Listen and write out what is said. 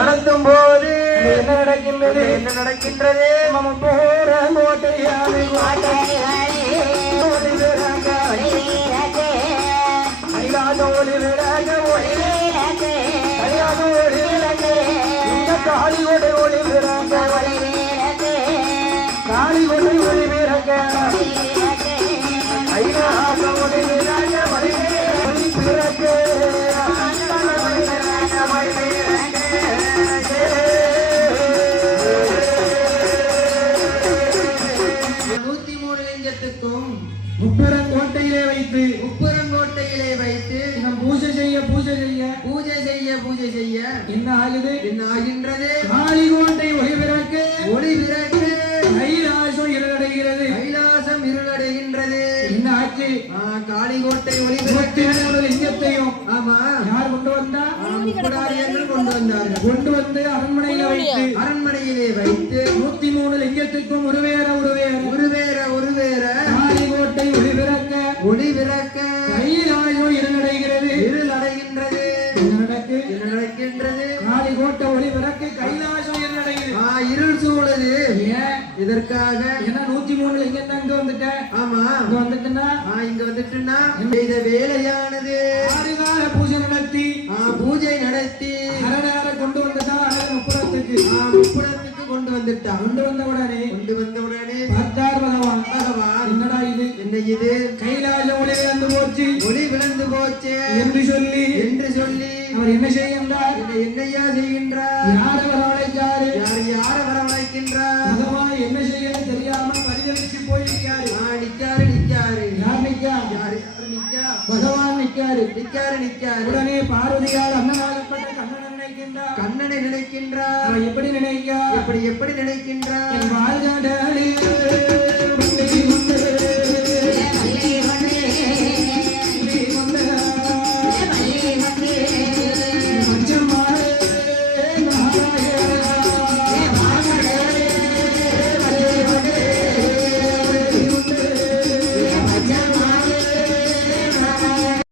நடத்தும் போது என்ன நடக்கின்றது என்ன நடக்கின்றது நம்ம போற கோட்டையாவை ஒளி விளக்க ஒளி கைலாத ஒளி விளக்க இந்த காளிகோட்டை ஒளி விளக்க காளிகோட்டை ஒளி விளக்க கைலாச ஒளி விளக்க ஒளி பிறக்க முப்புறங்கோட்டையிலே வைத்து நம் பூஜை செய்ய என்ன ஆகின்றது காளிகோட்டை ஒளி பிறக்க கைலாசம் இருளடைகின்றது என்ன ஆச்சு காளிகோட்டை ஒளி பிறக்க லிங்கத்தையும் ஆமா யார் கொண்டு வந்தா கொண்டு வந்தார்கள் கொண்டு வந்து அரண்மனையிலே வைத்து 103 லிங்கத்துக்கும் ஒருவேற காளிகோட்டை ஒளி பிறக்க கைலாசம் இருளடைகின்றது என்ன நடக்கின்றது காளிகோட்டை ஒளி பிறக்க கைலாசம் இருளடைகிறது இருள் சூழது இதற்காக ஏன்னா 103 லிங்கம் தான் இங்க வந்துட்டேன் ஆமா இங்க வந்துட்டுன்னா இந்த வேலையானது ஆறுகால பூஜை நடத்தி அரடார கொண்டு வந்துட்டான் முப்புறத்துக்கு கொண்டு வந்த உடனே பார்த்தார் பகவான் என்னடா இது கைலாச ஒளி விழுந்து போச்சு என்று சொல்லி அவர் என்ன செய்கின்றார் என்னையா செய்கின்றார் யாரை வரவழைக்காரு யாரை வரவழைக்கின்றார் பகவான் என்ன செய்யணும் தெரியாமல் பரிதவிச்சு போயிருக்காரு நிக்காரு யார் நிக்கா பகவான் நிக்காரு உடனே பார்வதியார் அண்ணனாகப்பட்ட கண்ணனை நினைக்கின்றார் எப்படி நினைக்கின்றார் என் வாழ்காடலில்